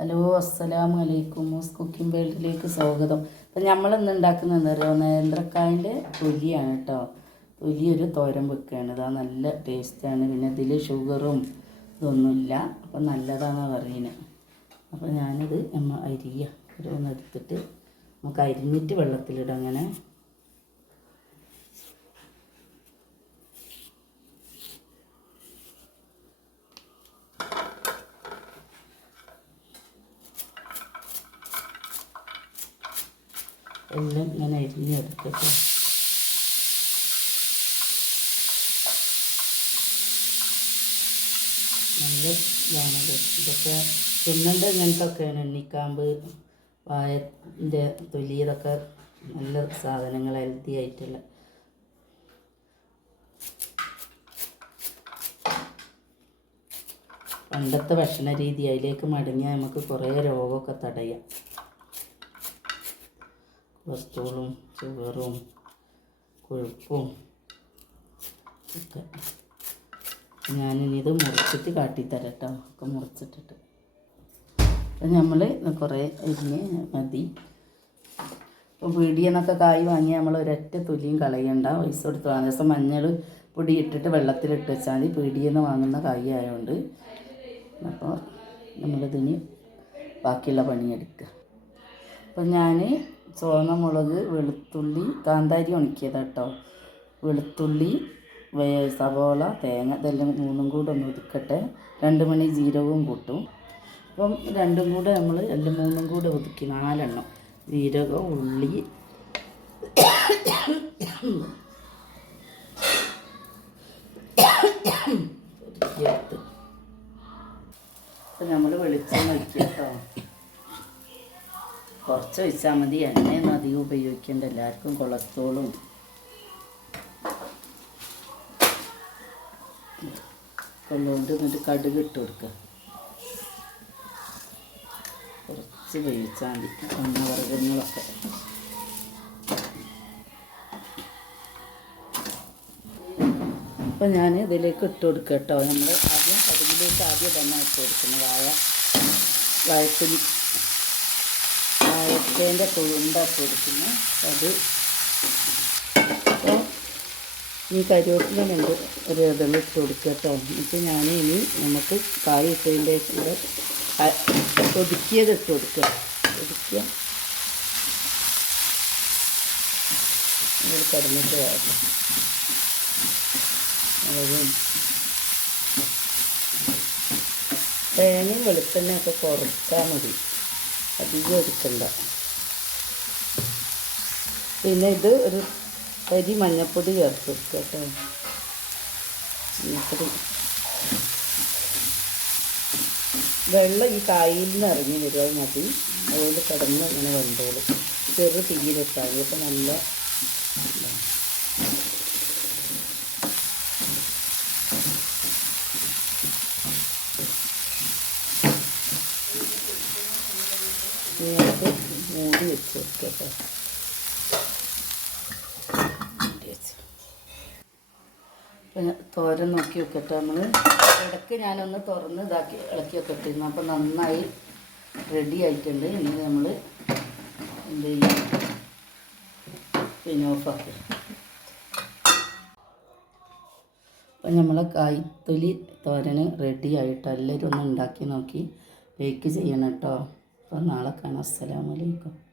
Hello അസ്സലാമു അലൈക്കും. മൂസ് cooking വേൾഡിലേക്ക് സ്വാഗതം. അപ്പം നമ്മൾ ഇന്ന് ഉണ്ടാക്കുന്ന എന്താ പറയുക നേന്ത്രക്കായന്റെ തൊലിയാണ് കേട്ടോ തൊലി ഒരു തോരൻ വെക്കുകയാണ് ഇതാ നല്ല ടേസ്റ്റാണ് പിന്നെ ഇതിൽ ഷുഗറും ഇതൊന്നുമില്ല. അപ്പം നല്ലതാണ് പറയുന്നത് അപ്പോൾ ഞാനിത് നമ്മൾ അരിയ. ഒന്ന് എടുത്തിട്ട് നമുക്ക് അരിഞ്ഞിട്ട് വെള്ളത്തിലിടാം. അങ്ങനെ എല്ലാം ഞാൻ അരിഞ്ഞെടുത്തിട്ട് നല്ല ഇതാണത്. ഇതൊക്കെ തിന്നണ്ട ഒക്കെയാണ് എണ്ണിക്കാമ്പ് വായന്റെ തൊലി ഇതൊക്കെ നല്ല സാധനങ്ങൾ ഹെൽത്തി ആയിട്ടുള്ള. പണ്ടത്തെ ഭക്ഷണ രീതി അതിലേക്ക് മടങ്ങിയാൽ നമുക്ക് കുറേ രോഗമൊക്കെ തടയാം. കൊളസ്ട്രോളും ഷുഗറും കൊഴുപ്പും ഇനി ഇത് മുറിച്ചിട്ട് കേട്ടോ ഒക്കെ മുറിച്ചിട്ടിട്ട്. അപ്പം നമ്മൾ കുറേ അരിഞ്ഞ് മതി. ഇപ്പോൾ പീടിയെന്നൊക്കെ കായ് വാങ്ങി നമ്മൾ ഒരൊറ്റ തൊലിയും കളയണ്ട. പൈസ കൊടുത്ത് വാങ്ങുന്ന ദിവസം മഞ്ഞൾ പൊടി ഇട്ടിട്ട് വെള്ളത്തിലിട്ട് വെച്ചാൽ മതി. പീടിയെന്ന് വാങ്ങുന്ന കായ് ആയതുകൊണ്ട് അപ്പോൾ നമ്മളിതിന് ബാക്കിയുള്ള പണിയെടുക്കുക അപ്പം ഞാൻ ചുവന്ന മുളക് വെളുത്തുള്ളി കാന്താരി ഉണക്കിയതാണ് കേട്ടോ വെളുത്തുള്ളി സവോള തേങ്ങ ഇതെല്ലാം മൂന്നും കൂടെ ഒന്ന് ഒതുക്കട്ടെ. രണ്ട് മണി ജീരകവും കൂട്ടും. അപ്പം രണ്ടും കൂടെ നമ്മൾ എല്ലാം മൂന്നും കൂടെ ഒതുക്കി നാലെണ്ണം. ജീരകം ഉള്ളി ഒതുക്കിയെടുത്ത് അപ്പം നമ്മൾ വെളിച്ചെണ്ണ ഒഴിക്കുക കേട്ടോ കുറച്ച് ഒഴിച്ചാൽ മതി. എണ്ണയൊന്നും അധികം ഉപയോഗിക്കേണ്ട എല്ലാവർക്കും കൊളസ്ട്രോളും. കൊള്ളുകൊണ്ട് എന്നിട്ട് കടുക് ഇട്ട് കൊടുക്കുക കുറച്ച് വേവിച്ചാൽ മതി. എണ്ണവർഗങ്ങളൊക്കെ അപ്പം ഞാൻ ഇതിലേക്ക് ഇട്ട് കൊടുക്കുക കേട്ടോ. നമ്മൾ ആദ്യം കടുകിലേക്ക് ആദ്യം തന്നെ ഇട്ട് കൊടുക്കുന്നത് വാഴ വാഴപ്പൊലി. വാഴത്തേന്റെ കൊഴുണ്ട എടുക്കുന്നു അത് അപ്പോൾ ഈ കരിവേപ്പിലുണ്ട് ഒരു ഇതെല്ലാം ഇട്ട് കൊടുക്കുക കേട്ടോ. എന്നിട്ട് ഞാൻ ഇനി നമുക്ക് കായ് ഇട്ടതിന്റെ കൂടെ ഒതുക്കിയത് ഇട്ട് കൊടുക്കുക. ഒതുക്കിയ കടന്നിട്ട് തേങ്ങയും വെളുത്തെണ്ണയൊക്കെ കുറച്ചാൽ മതി. അധികം എടുക്കണ്ട. പിന്നെ ഇത് ഒരു തരി മഞ്ഞപ്പൊടി ചേർത്ത് കേട്ടോ. മഞ്ഞപ്പൊടി വെള്ളം ഈ കായിൽ നിന്ന് ഇറങ്ങി വരുക മതി. അതുകൊണ്ട് കിടന്ന് ഇങ്ങനെ വെന്തോളും. ചെറു തീയിലിട്ടാൽ അപ്പോൾ അപ്പം നല്ല ഇനി മൂടി വെച്ച്. വെക്കട്ടെ തോരൻ നോക്കി വെക്കട്ടെ നമ്മൾ ഇടയ്ക്ക് ഞാനൊന്ന് തുറന്ന് ഇതാക്കി ഇളക്കി വെക്കട്ടിരുന്നു അപ്പം നന്നായി റെഡി ആയിട്ടുണ്ട്. ഇനി നമ്മൾ എന്ത് ചെയ്യും? പിന്നെ ഓഫാക്കി അപ്പം നമ്മളെ കായ്ത്തൊലി തോരന് റെഡി ആയിട്ട്. എല്ലാവരും ഒന്ന് ഉണ്ടാക്കി നോക്കി. ബേക്ക് ചെയ്യണം കേട്ടോ. അപ്പം നാളെ കാണാം. അസ്സലാമലൈക്കും